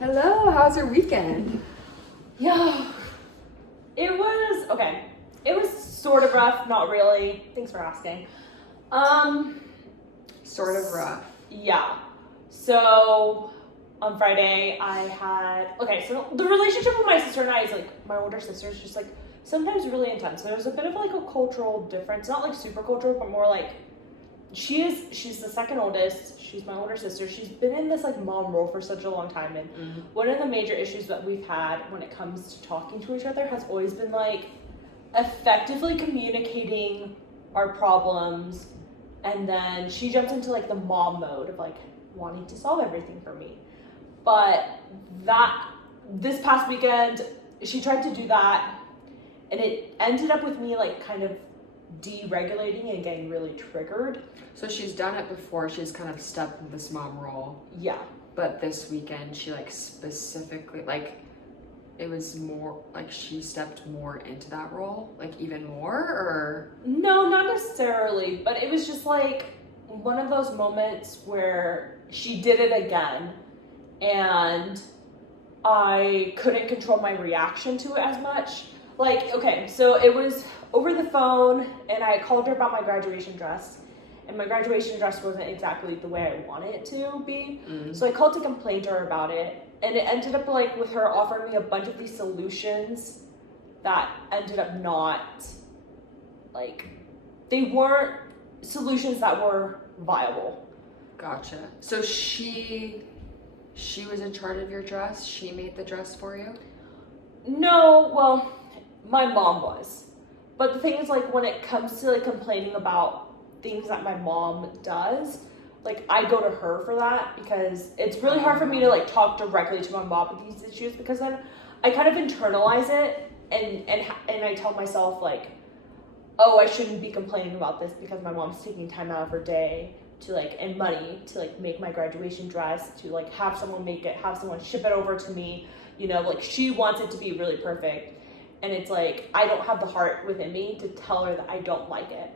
Hello, how's your weekend? Yeah, it was okay. It was sort of rough, not really. Thanks for asking. Sort of rough. Yeah. So on Friday, so the relationship with my sister and I is like my older sister is just like sometimes really intense. There's a bit of like a cultural difference, not like super cultural, but more like she's the second oldest. She's my older sister. She's been in this like mom role for such a long time, and one of the major issues that we've had when it comes to talking to each other has always been like effectively communicating our problems, and then she jumps into like the mom mode of like wanting to solve everything for me. But this past weekend she tried to do that, and it ended up with me like kind of deregulating and getting really triggered. So she's done it before, she's kind of stepped in this mom role. Yeah. But this weekend she like specifically like it was more like she stepped more into that role, like even more, or No, not necessarily, but it was just like one of those moments where she did it again and I couldn't control my reaction to it as much. Like, okay, so it was over the phone and I called her about my graduation dress, and my graduation dress wasn't exactly the way I wanted it to be. So I called to complain to her about it, and it ended up like with her offering me a bunch of these solutions that ended up not like, they weren't solutions that were viable. Gotcha. So she was in charge of your dress? She made the dress for you? No, well, my mom was. But the thing is, like, when it comes to like complaining about things that my mom does, like I go to her for that, because it's really hard for me to like talk directly to my mom with these issues, because then I kind of internalize it and I tell myself like, oh, I shouldn't be complaining about this because my mom's taking time out of her day to like, and money to like make my graduation dress, to like have someone make it, have someone ship it over to me, you know, like she wants it to be really perfect. And it's like, I don't have the heart within me to tell her that I don't like it.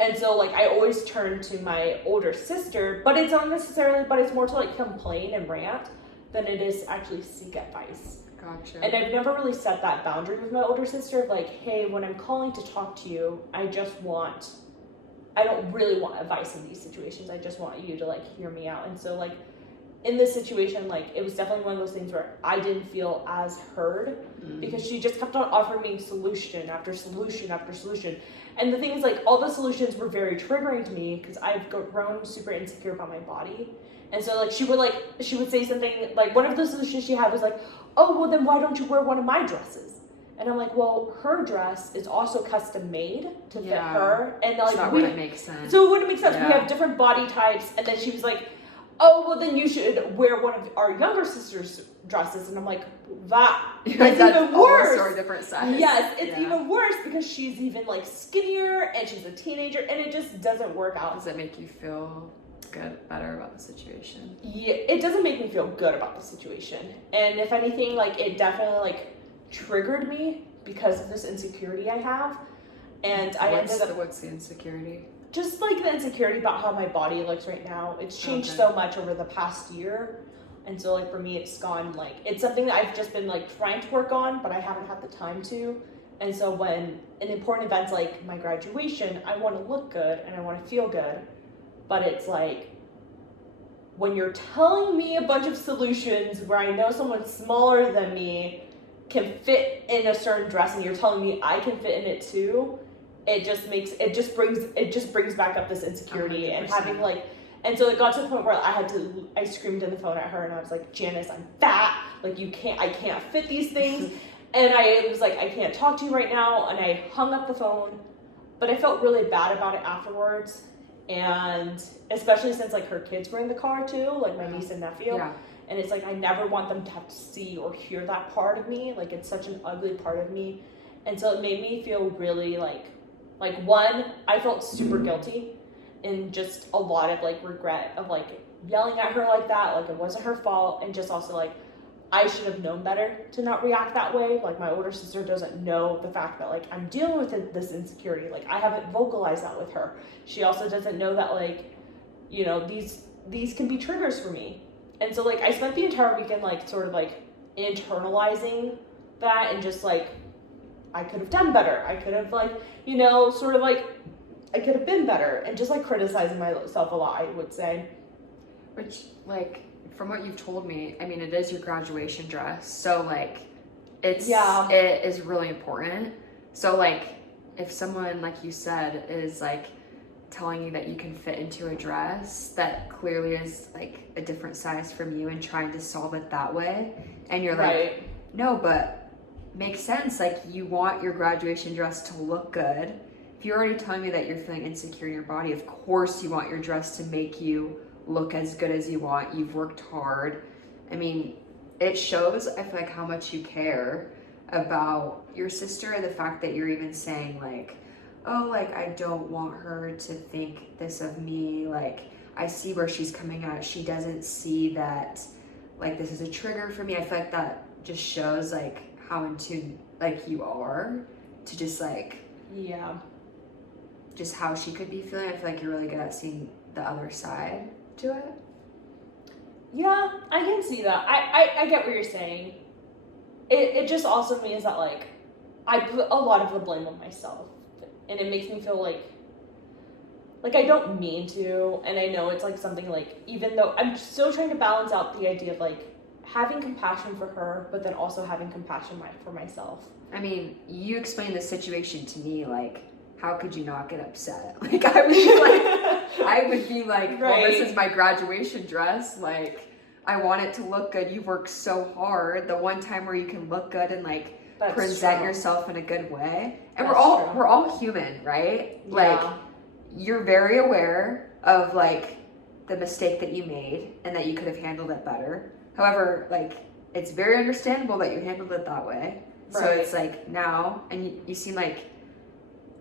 And so like I always turn to my older sister, but it's not necessarily, but it's more to like complain and rant than it is to actually seek advice. Gotcha. And I've never really set that boundary with my older sister of like, hey, when I'm calling to talk to you, I don't really want advice in these situations. I just want you to like hear me out. And so like in this situation, like it was definitely one of those things where I didn't feel as heard, because she just kept on offering me solution after solution after solution. And the thing is, like, all the solutions were very triggering to me because I've grown super insecure about my body. And so like she would say something like, one of the solutions she had was like, oh, well then why don't you wear one of my dresses? And I'm like, well, her dress is also custom made to fit her, and like so that wouldn't make sense. So it wouldn't make sense. Yeah. We have different body types. And then she was like, oh, well then you should wear one of our younger sister's dresses. And I'm like, that's even worse. Or a different size. Yes, it's even worse because she's even like skinnier and she's a teenager, and it just doesn't work out. Does it make you feel better about the situation? Yeah, it doesn't make me feel good about the situation. And if anything, like it definitely like triggered me because of this insecurity I have. And what's the insecurity? Just like the insecurity about how my body looks right now. It's changed so much over the past year. And so like for me, it's gone like, it's something that I've just been like trying to work on, but I haven't had the time to. And so when an important event's like my graduation, I want to look good and I want to feel good. But it's like, when you're telling me a bunch of solutions where I know someone smaller than me can fit in a certain dress, and you're telling me I can fit in it too, it just brings back up this insecurity 100%. And having like, and so it got to the point where I screamed in the phone at her and I was like, Janice, I'm fat, like I can't fit these things. And I was like, I can't talk to you right now, and I hung up the phone. But I felt really bad about it afterwards, and especially since like her kids were in the car too, like my niece and nephew. Yeah. And it's like I never want them to have to see or hear that part of me. Like it's such an ugly part of me. And so it made me feel really like one, I felt super guilty, and just a lot of like regret of like yelling at her like that, like it wasn't her fault, and just also like I should have known better to not react that way. Like my older sister doesn't know the fact that like I'm dealing with this insecurity. Like I haven't vocalized that with her. She also doesn't know that like, you know, these can be triggers for me. And so, like, I spent the entire weekend, like, sort of, like, internalizing that and just, like, I could have done better. I could have, like, you know, sort of, like, I could have been better. And just, like, criticizing myself a lot, I would say. Which, like, from what you've told me, I mean, it is your graduation dress. So, like, it is really important. So, like, if someone, like you said, is, like, telling you that you can fit into a dress that clearly is like a different size from you and trying to solve it that way, and you're like, no, but makes sense, like you want your graduation dress to look good. If you're already telling me that you're feeling insecure in your body, of course you want your dress to make you look as good as you want. You've worked hard. I mean, it shows, I feel like, how much you care about your sister, the fact that you're even saying like, oh, like, I don't want her to think this of me. Like, I see where she's coming at. She doesn't see that, like, this is a trigger for me. I feel like that just shows, like, how in tune, like, you are to just, like, just how she could be feeling. I feel like you're really good at seeing the other side to it. Yeah, I can see that. I get what you're saying. It just also means that, like, I put a lot of the blame on myself. And it makes me feel like I don't mean to, and I know it's like something like, even though I'm still trying to balance out the idea of like having compassion for her, but then also having compassion for myself. I mean, you explained the situation to me, like, how could you not get upset? Like, I would be like, well, this is my graduation dress, like, I want it to look good. You've worked so hard. The one time where you can look good and like present yourself in a good way. And we're all human, right? Yeah. Like, you're very aware of like the mistake that you made and that you could have handled it better. However, like, it's very understandable that you handled it that way. So it's like now, and you seem like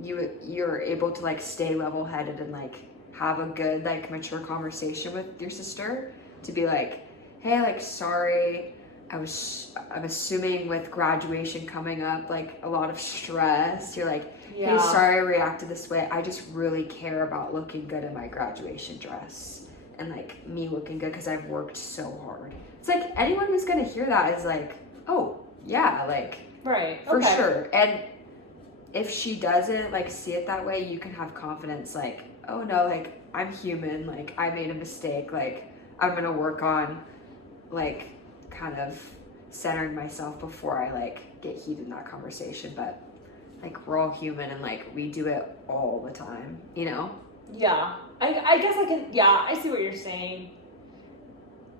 you're able to like stay level-headed and like have a good like mature conversation with your sister to be like, hey, like, sorry, I'm assuming with graduation coming up, like a lot of stress. You're like, hey, sorry I reacted this way. I just really care about looking good in my graduation dress and like me looking good because I've worked so hard. It's like anyone who's gonna hear that is like, oh yeah, like, for sure. And if she doesn't like see it that way, you can have confidence like, oh no, like, I'm human, like, I made a mistake, like, I'm gonna work on like kind of centering myself before I like get heated in that conversation. But like, we're all human and like we do it all the time, you know? Yeah, I guess I can. Yeah, I see what you're saying.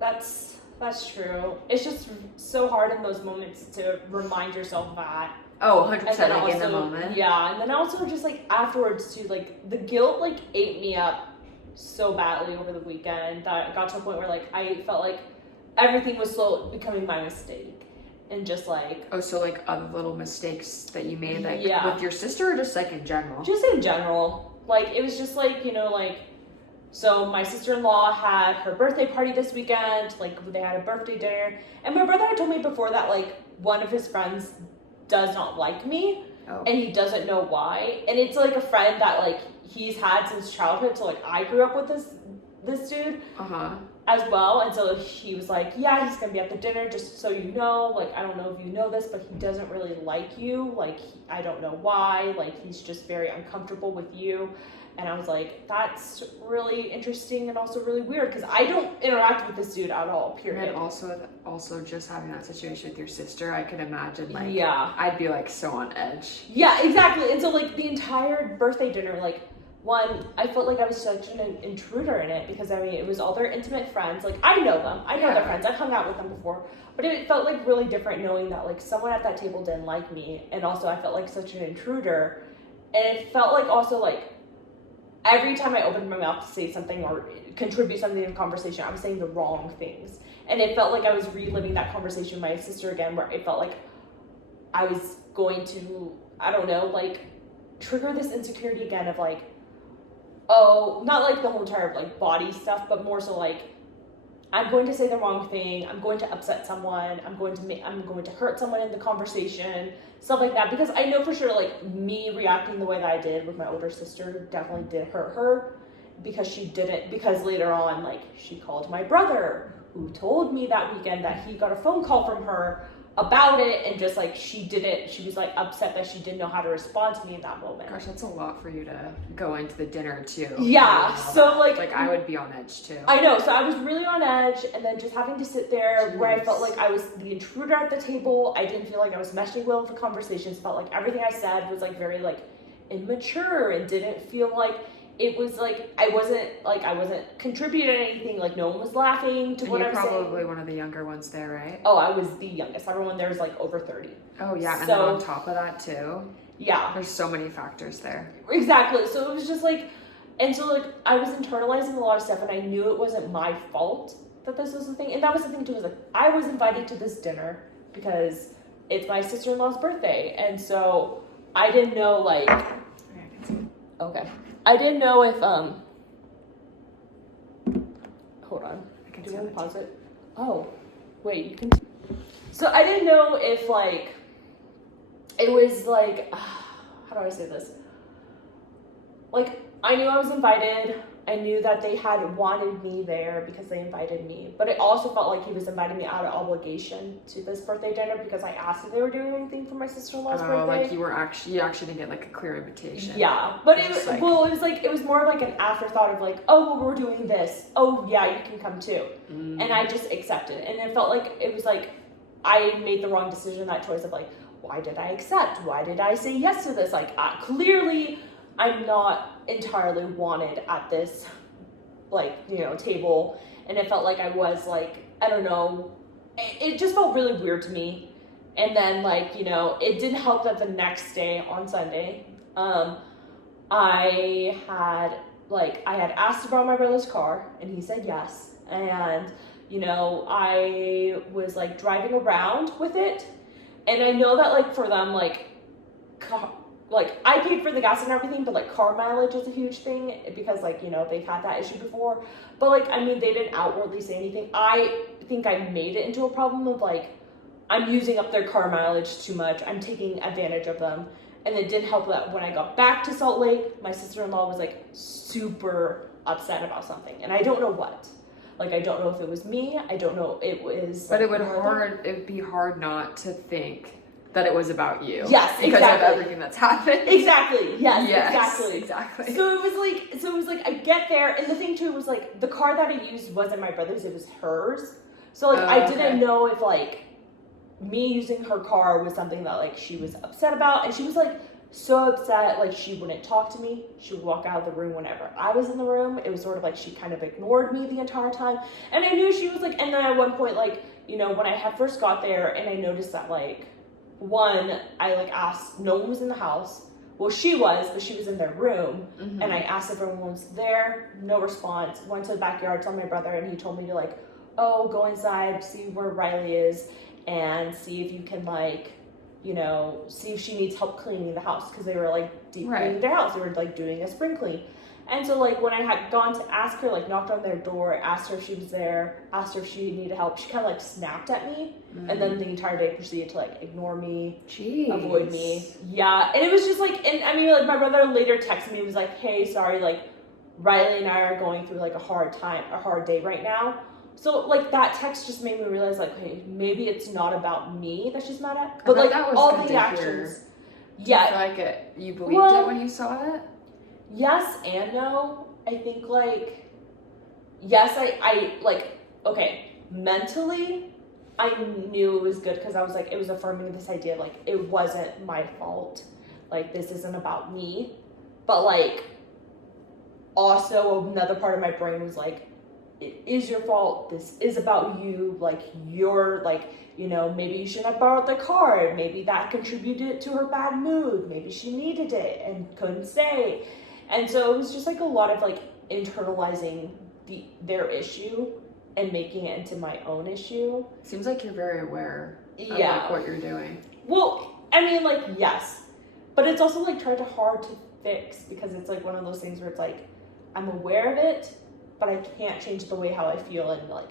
That's true. It's just so hard in those moments to remind yourself that. Oh, 100% like also, in the moment. Yeah, and then also just like afterwards too, like the guilt like ate me up so badly over the weekend that it got to a point where like I felt like everything was slowly becoming my mistake. And just like... Oh, so like other little mistakes that you made like with your sister or just like in general? Just in general. Like, it was just like, you know, like... So my sister-in-law had her birthday party this weekend. Like, they had a birthday dinner. And my brother had told me before that, like, one of his friends does not like me. Oh. And he doesn't know why. And it's like a friend that, like, he's had since childhood. So, like, I grew up with this dude. As well. And so he was like, yeah, he's gonna be at the dinner, just so you know, like, I don't know if you know this, but he doesn't really like you, like, I don't know why, like, he's just very uncomfortable with you. And I was like, that's really interesting and also really weird, because I don't interact with this dude at all, period. And also just having that situation with your sister, I can imagine, like, I'd be like so on edge. Yeah, exactly. And so like the entire birthday dinner, like, one, I felt like I was such an intruder in it, because I mean, it was all their intimate friends. Like, I know them. I know their friends. I've hung out with them before. But it felt like really different knowing that like someone at that table didn't like me. And also I felt like such an intruder. And it felt like also like every time I opened my mouth to say something or contribute something to the conversation, I was saying the wrong things. And it felt like I was reliving that conversation with my sister again, where it felt like I was going to, I don't know, like trigger this insecurity again of like, oh, not like the whole entire like body stuff, but more so like I'm going to say the wrong thing, I'm going to upset someone, I'm going to hurt someone in the conversation, stuff like that, because I know for sure like me reacting the way that I did with my older sister definitely did hurt her, because later on like she called my brother, who told me that weekend that he got a phone call from her about it, and just like she was like upset that she didn't know how to respond to me in that moment. Gosh, that's a lot for you to go into the dinner too. Yeah, so like I would be on edge too. I know, so I was really on edge, and then just having to sit there where I felt like I was the intruder at the table. I didn't feel like I was meshing well with the conversations. Felt like everything I said was like very like immature, and didn't feel like it was like I wasn't contributing anything. Like no one was laughing to what I was saying. You're probably one of the younger ones there, right? Oh, I was the youngest. Everyone there was like over 30. Oh yeah, and then on top of that too. Yeah. There's so many factors there. Exactly. So it was just like, and so like I was internalizing a lot of stuff, and I knew it wasn't my fault that this was the thing. And that was the thing too, was like I was invited to this dinner because it's my sister-in-law's birthday, and so I didn't know like. Okay. I didn't know if hold on. Do you want to pause it? Oh, wait, you can. So I didn't know if like it was like how do I say this? Like I knew I was invited. I knew that they had wanted me there because they invited me, but it also felt like he was inviting me out of obligation to this birthday dinner because I asked if they were doing anything for my sister-in-law's birthday. Like you actually didn't get like a clear invitation. Yeah, but it was like, it was more like an afterthought of like, oh, well, we're doing this. Oh yeah, you can come too, and I just accepted, and it felt like it was like I made the wrong decision. That choice of like, why did I accept? Why did I say yes to this? Like clearly. I'm not entirely wanted at this, like, you know, table. And it felt like I was, like, I don't know. It just felt really weird to me. And then, like, you know, it didn't help that the next day on Sunday, I had asked to borrow my brother's car, and he said yes. And, you know, I was, like, driving around with it. And I know that, like, for them, like I paid for the gas and everything, but like car mileage is a huge thing because like, you know, they've had that issue before. But like, I mean, they didn't outwardly say anything. I think I made it into a problem of like, I'm using up their car mileage too much. I'm taking advantage of them. And it didn't help that when I got back to Salt Lake, my sister-in-law was like super upset about something. And I don't know what. Like, I don't know if it was me. I don't know. It was. But it would be hard not to think that it was about you. Yes, exactly. Because of everything that's happened. Exactly. Yes, exactly. So it was like I get there, and the thing too was like the car that I used wasn't my brother's, it was hers. So like I didn't know if like me using her car was something that like she was upset about, and she was like so upset, like she wouldn't talk to me. She would walk out of the room whenever I was in the room. It was sort of like she kind of ignored me the entire time. And I knew she was like, and then at one point, like, you know, when I had first got there and I noticed that like one, I like asked, no one was in the house. Well, she was, but she was in their room. Mm-hmm. And I asked if everyone was there, no response. Went to the backyard, told my brother, and he told me to like, oh, go inside, see where Riley is, and see if you can like, you know, see if she needs help cleaning the house, because they were like deep cleaning their house. They were like doing a spring clean. And so like when I had gone to ask her, like knocked on their door, asked her if she was there, asked her if she needed help, she kind of like snapped at me. Mm. And then the entire day proceeded to like ignore me, avoid me. Yeah. And it was just like, and I mean, like my brother later texted me, was like, hey, sorry, like Riley and I are going through like a hard day right now. So like that text just made me realize like, hey, maybe it's not about me that she's mad at, but like all the actions. Yeah. I feel like you believed it when you saw it? Yes and no. I think like, yes, I like, okay, mentally, I knew it was good because I was like, it was affirming this idea of like, it wasn't my fault. Like, this isn't about me. But like, also another part of my brain was like, it is your fault. This is about you. Like, you're like, you know, maybe you shouldn't have borrowed the card. Maybe that contributed to her bad mood. Maybe she needed it and couldn't stay. And so it was just like a lot of like internalizing their issue and making it into my own issue. Seems like you're very aware of like what you're doing. Well, I mean, like, yes, but it's also like hard to fix because it's like one of those things where it's like I'm aware of it, but I can't change the way how I feel and like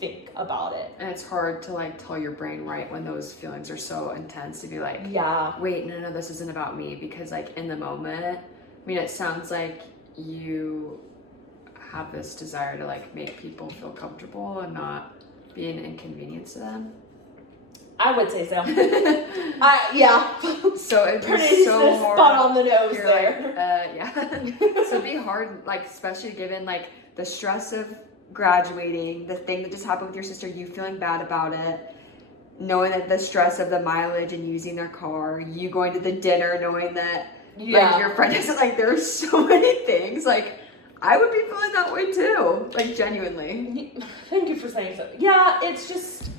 think about it. And it's hard to like tell your brain right when those feelings are so intense to be like, wait, no, this isn't about me, because like in the moment, I mean, it sounds like you have this desire to like make people feel comfortable and not be an inconvenience to them? I would say so. Yeah. So it'd be Pretty so hard. spot on the nose You're there. like, yeah. So it'd be hard, like, especially given, like, the stress of graduating, the thing that just happened with your sister, you feeling bad about it, knowing that the stress of the mileage and using their car, you going to the dinner, knowing that, like, your friend is, like, there's so many things, like, I would be feeling that way too, like, genuinely. Thank you for saying so. Yeah, it's just,